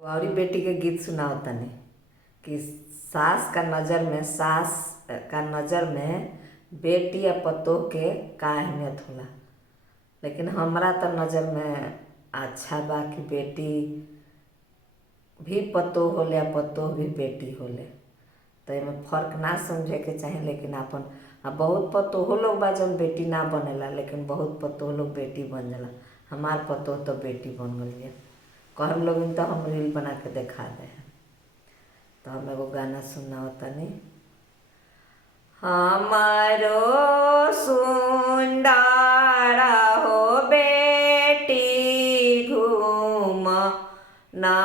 और बेटी के गीत सुनाओ तनी कि सास का नज़र में बेटी या पतोह के का अहमियत होला। लेकिन हमरा तो नज़र में अच्छा बा कि बेटी भी पतोह होले या पतोह भी बेटी होले, तो एमे फर्क ना समझे के चाही। लेकिन अपन बहुत पतोह लोग बा जौन बेटी ना बनेला, लेकिन बहुत पतोह लोग बेटी बन जाला। हमार पतोह तो बेटी बन गई। कहम लोग तो हम रील बना के दिखा दे। तो हम एगो गाना सुनाओ तनी। हमारो सुंदर हो बेटी घूम ना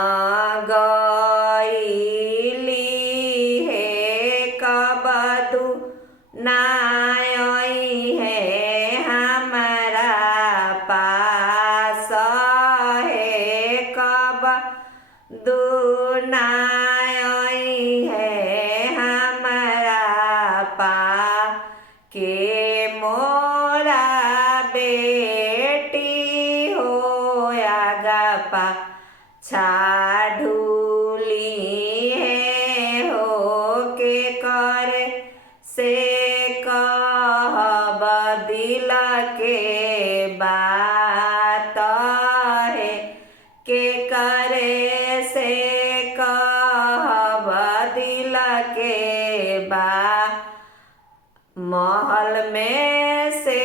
गईली है कबदू ना आई है हमारा पास है कबदू ना आई है हमारा पा के मोरा बेटी हो आगा पा ढूली है हो के करे से कहब दिल के बात है के करे से कहब दिल के बात। महल में से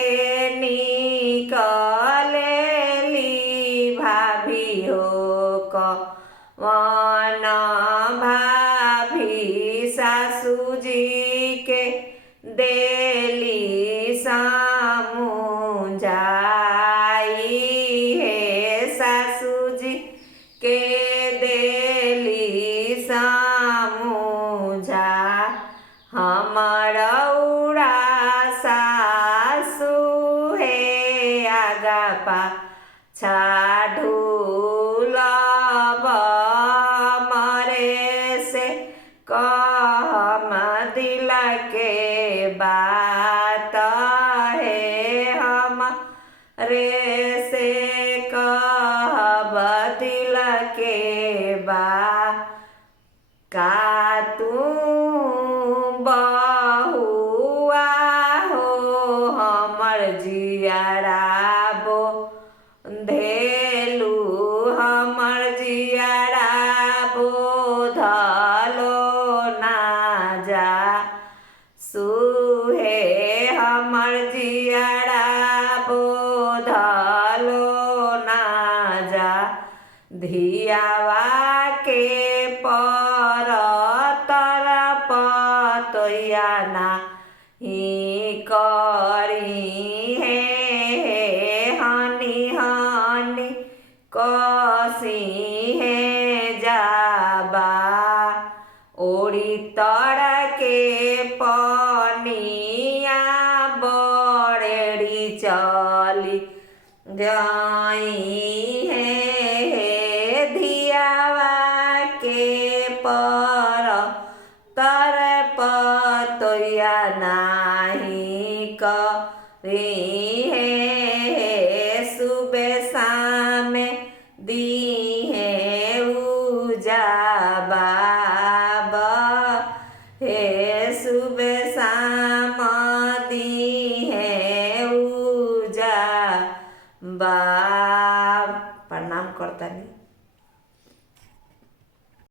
निकलेली भाभी हो कवन भाभी सासू जी के देली समझाई है सासू जी के देली समझा। हमारा सासू है आगा पाछा ढूलब मरे से कहम दिल के बात है हमरे से कहब दिल के बात। का तू बहुआ हो हमर जियारा बो धेलू हमर जियारा बोधलो ना जा सुहे हमर जियारा बोधलो ना जा। धियावा के पर तर पतोया ना ही करी है हनी हनी कसी है जाबा ओड़ी तर के पनिया बड़ेड़ी चली जाई है धियावा के पर तर पतोया नाही करी है सुबह शाम दी है उजाबा है सुबह शाम दी है उजा बा। प्रणाम करता नहीं।